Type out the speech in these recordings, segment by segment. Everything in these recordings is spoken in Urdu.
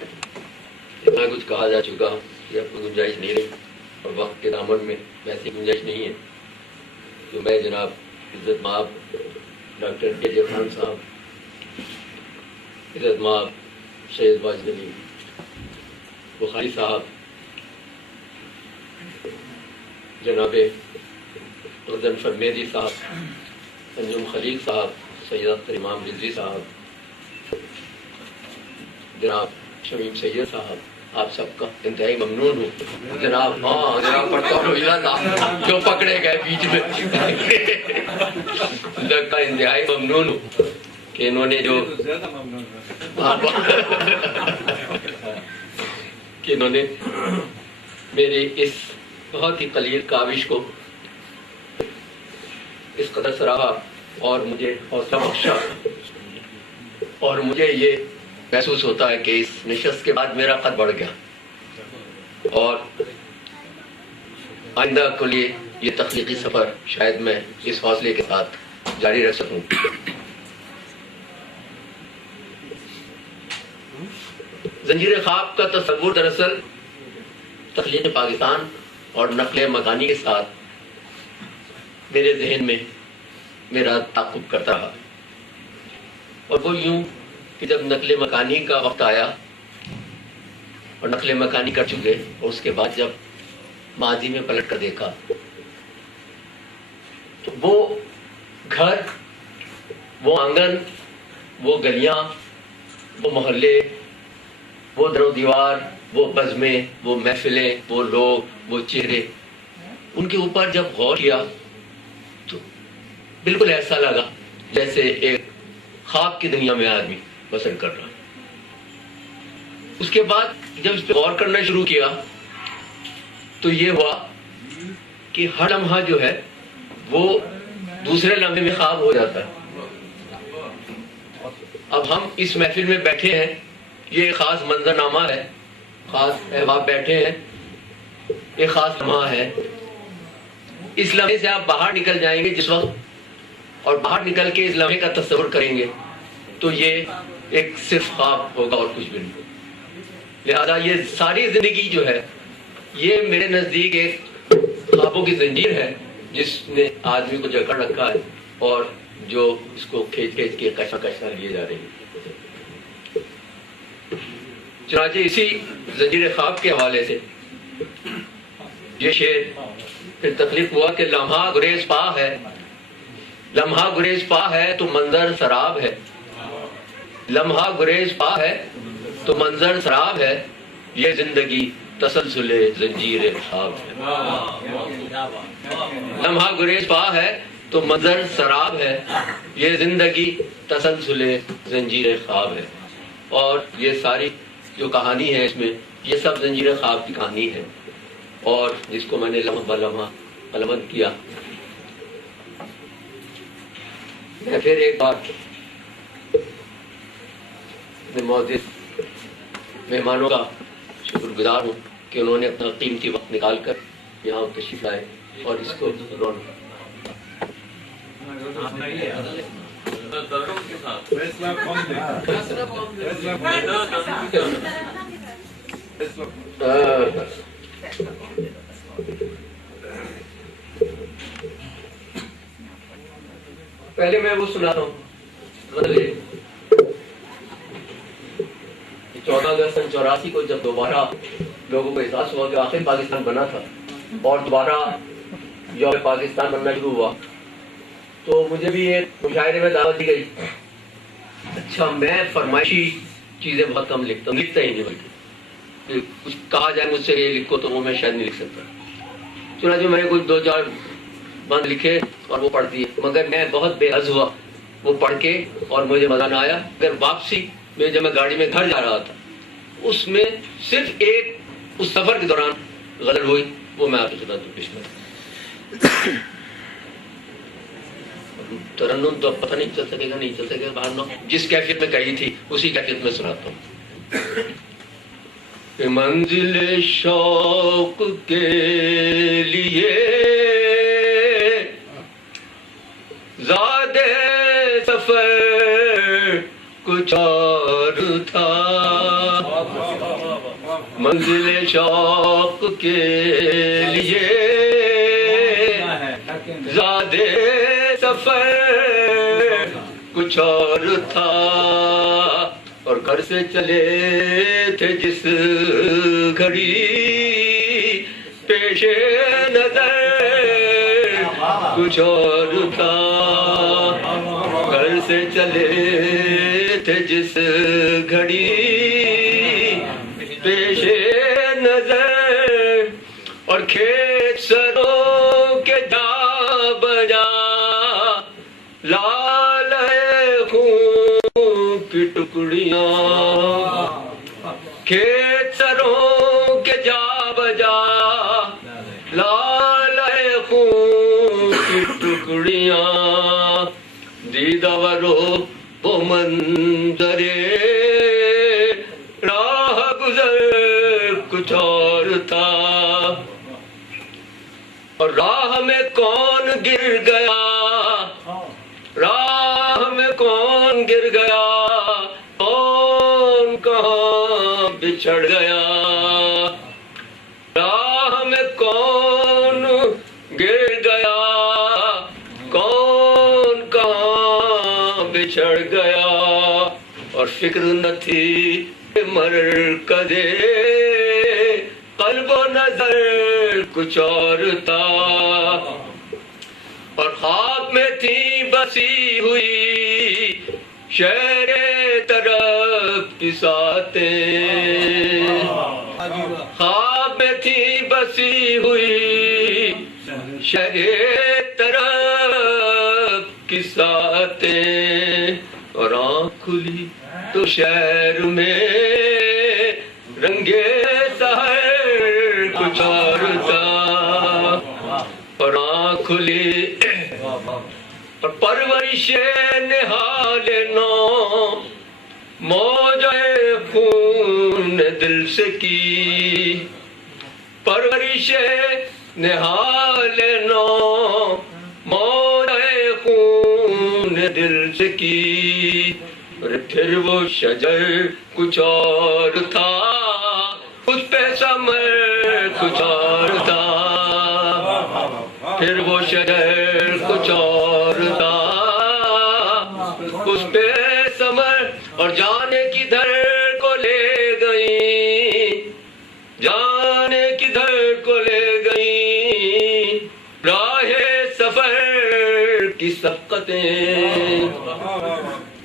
اتنا کچھ کہا جا چکا کہ اب کوئی گنجائش نہیں رہی اور وقت کے دامن میں ویسی گنجائش نہیں ہے. تو میں جناب عزت مآب ڈاکٹر کے خان صاحب، عزت مآب سید واجد علی بخاری صاحب، جناب اردن فرمیدی صاحب، انجم خلیل صاحب، سید اختر امام رضوی صاحب، جناب شمیم سید صاحب، آپ سب کا انتہائی ممنون ہوں. جناب ہاں جناب پڑھتا جو پکڑے گئے بیچ میں کا انتہائی ممنون ہوں کہ انہوں نے جو کہ انہوں نے میری اس بہت ہی قلیل کاوش کو اس قدر سراہا اور مجھے حوصلہ بخشا. اور مجھے یہ محسوس ہوتا ہے کہ اس نشست کے بعد میرا قد بڑھ گیا اور آئندہ کے لیے یہ تخلیقی سفر شاید میں اس حوصلے کے ساتھ جاری رکھ سکوں. زنجیر خواب کا تصور دراصل تخلیق پاکستان اور نقل مکانی کے ساتھ میرے ذہن میں میرا تعاقب کرتا رہا. اور وہ یوں کہ جب نقل مکانی کا وقت آیا اور نقل مکانی کر چکے اور اس کے بعد جب ماضی میں پلٹ کر دیکھا تو وہ گھر، وہ آنگن، وہ گلیاں، وہ محلے، وہ در و دیوار، وہ بزمیں، وہ محفلیں، وہ لوگ، وہ چہرے، ان کے اوپر جب غور کیا تو بالکل ایسا لگا جیسے ایک خواب کی دنیا میں آدمی بسر کر رہا. اس کے بعد جب اس پہ غور کرنا شروع کیا تو یہ ہوا کہ ہر لمحہ جو ہے وہ دوسرے لمحے میں خواب ہو جاتا ہے. اب ہم اس محفل میں بیٹھے ہیں، یہ ایک خاص منظرنامہ ہے، خاص احباب بیٹھے ہیں، ایک خاص لمحہ ہے. اس لمحے سے آپ باہر نکل جائیں گے جس وقت، اور باہر نکل کے اس لمحے کا تصور کریں گے تو یہ ایک صرف خواب ہوگا اور کچھ بھی نہیں. لہذا یہ ساری زندگی جو ہے یہ میرے نزدیک ایک خوابوں کی زنجیر ہے جس نے آدمی کو جکڑ رکھا ہے اور جو اس کو کھینچ کھینچ کے کشا کشا لیے جا رہی ہے. چنانچہ اسی زنجیر خواب کے حوالے سے یہ شعر پھر تخلیق ہوا کہ لمحہ گریز پا ہے، لمحہ گریز پا ہے تو منظر سراب ہے، لمحہ گریز پا ہے تو منظر سراب ہے، یہ زندگی تسلسل زنجیر خواب ہے. لمحہ گریز پا ہے تو منظر سراب ہے، یہ زندگی تسلسل زنجیر خواب ہے. اور یہ ساری جو کہانی ہے اس میں یہ سب زنجیر خواب کی کہانی ہے اور جس کو میں نے لمحہ بلمحہ قلمبند کیا. میں پھر ایک بار اپنے معزز مہمانوں کا شکر گزار ہوں کہ انہوں نے اپنا قیمتی وقت نکال کر یہاں تشریف لائے اور اس کو پہلے میں وہ سنا رہا ہوں. 14 اگست 84 کو جب دوبارہ لوگوں کو احساس ہوا کہ آخر پاکستان بنا تھا اور دوبارہ یوم پاکستان بننا شروع ہوا تو مجھے بھی ایک مشاعرے میں دعوت دی گئی. اچھا میں فرمائشی چیزیں بہت کم لکھتا ہوں، لکھتا ہی نہیں بلکہ کچھ کہا جائے مجھ سے یہ لکھو تو وہ میں شاید نہیں لکھ سکتا. چنانچہ میں نے کچھ 2-4 بند لکھے اور وہ پڑھ دیے، مگر میں بہت بے حظ ہوا وہ پڑھ کے اور مجھے مزہ نہ آیا. اگر واپسی میں جب میں گاڑی میں گھر جا رہا تھا اس میں صرف ایک اس سفر کے دوران غلط ہوئی، وہ میں آپ کی خدمت میں پیش کروں. ترنم تو اب پتہ نہیں چل سکے گا، نہیں چل سکے گا باہر نہ، جس کیفیت میں کہی تھی اسی کیفیت میں سناتا ہوں. منزل شوق کے لیے زاد سفر کچھ اور تھا، منزل شوق کے لیے زادے سفر کچھ اور تھا، اور گھر سے چلے تھے جس گھڑی پیش نظر کچھ اور تھا، گھر سے چلے تھے جس گھڑی پیش نظر، اور کھیت سروں کے جا بجا لال خون کی ٹکڑیاں، کھیت سروں کے جا بجا لال خون کی ٹکڑیاں، دیدہ ورو وہ منظرے راہ گزر کچھ اور تھا، اور راہ میں کون گر گیا، راہ میں کون گر گیا، کون کہاں بچھڑ گیا، راہ میں کون گر گیا، کون کہاں بچھڑ گیا، اور فکر نہ تھی مرکز قلب و نظر کچھ اور تھا، اور خواب میں تھی بسی ہوئی شہر طرف کی ساتیں، خواب میں تھی بسی ہوئی شہر طرف کی ساتیں، اور آنکھ کھلی تو شہر میں رنگے سحر کچھ اور تھا، اور آنکھ کھلی اور پرورش نہال نو موج خون دل سے کی، پرورش نہال نو موج خون دل سے کی، اور پھر وہ شجر کچھ اور تھا، اس پہ ثمر کچھ اور تھا، پھر وہ شجر کچھ اور تھا، اس پہ ثمر، اور جانے کدھر کو لے گئی، جانے کدھر کو لے گئی راہ سفر کی سبقتیں،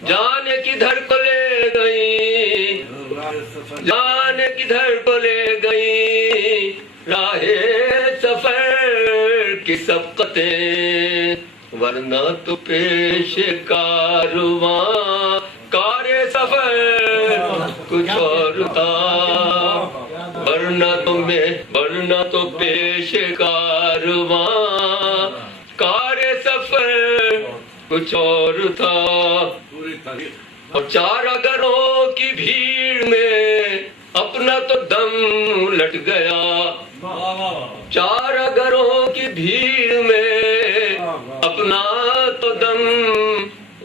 جانے کدھر کو لے گئی، جانے کدھر کو لے گئی راہ سفر کی سبقتیں، ورنہ تو پیش کارواں کار سفر کچھ اور تھا، ورنہ تو پیش کارواں کار سفر کچھ اور تھا، اور چارہ گروں کی بھیڑ میں اپنا تو دم لٹ گیا، چارہ گروں کی بھیڑ میں اپنا تو دم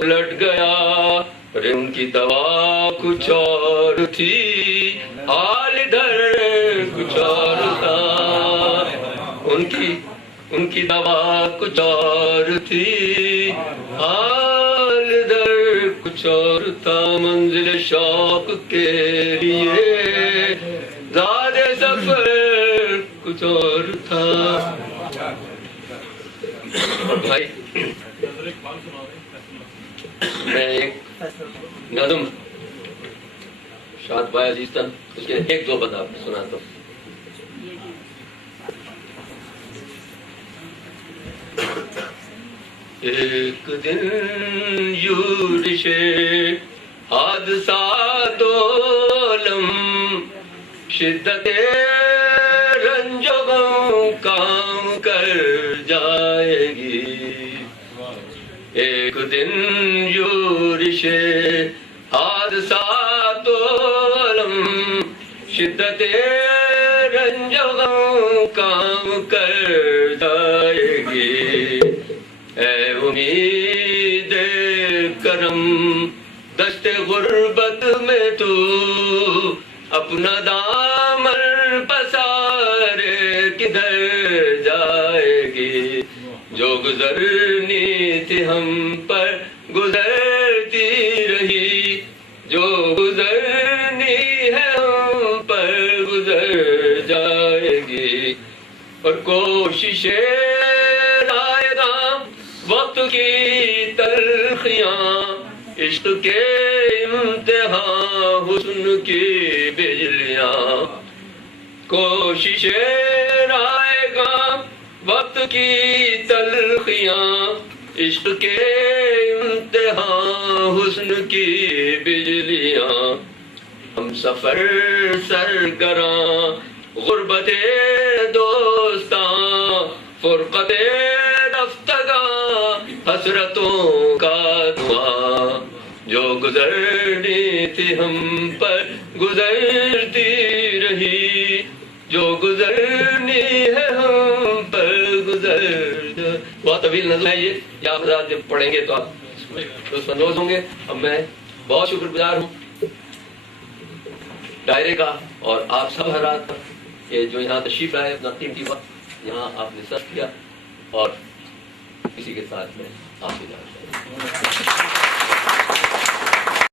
لٹ گیا، ارے ان کی دوا کچھ اور تھی، حال ادھر کچھ اور تھا، ان کی دوا کچھ اور تھی، حال ادھر کچھ اور تھا، منزل شوق کے لیے زاد سفر کچھ اور تھا۔ اور بھائی میں ایک نظم شاد بھائی عزیزتن اس کے ایک دو بند آپ کو سناتا ہوں۔ ایک دن یورش حادثات عالم شدت رنج و غم کام کر جائے گی، ایک دن یورش حادثات عالم شدت رنج و غم کام کر جائے گی، اے امید کرم دشت غربت میں تو اپنا دامن پسارے کدھر جائے گی، جو گزرنی تھی ہم پر گزرتی رہی، جو گزرنی ہے ہم پر گزر جائے گی۔ اور کوشش رائے دام وقت کی تلخیاں، عشق کے امتحان حسن کی بجلیاں، کوشش رائے گام وقت کی تلخیاں، عشق کے امتحان حسن کی بجلیاں، ہم سفر سرگراں غربت دوستاں، فرقت رفتگاں، حسرتوں کا دعا، جو گزرنی تھی ہم پر گزرتی رہی، جو گزرنی ہے ہم پر گزر۔ بہت طویل نظم ہے یہ آپ حضرات جب پڑھیں گے تو آپ لطف اندوز ہوں گے۔ اب میں بہت شکر گزار ہوں ڈائرے کا اور آپ سب حضرات کا کہ جو یہاں تشریف لائے، اپنا قیمتی وقت یہاں آپ نے صرف کیا، اور اسی کے ساتھ میں آپ سے جانا چاہتا ہوں۔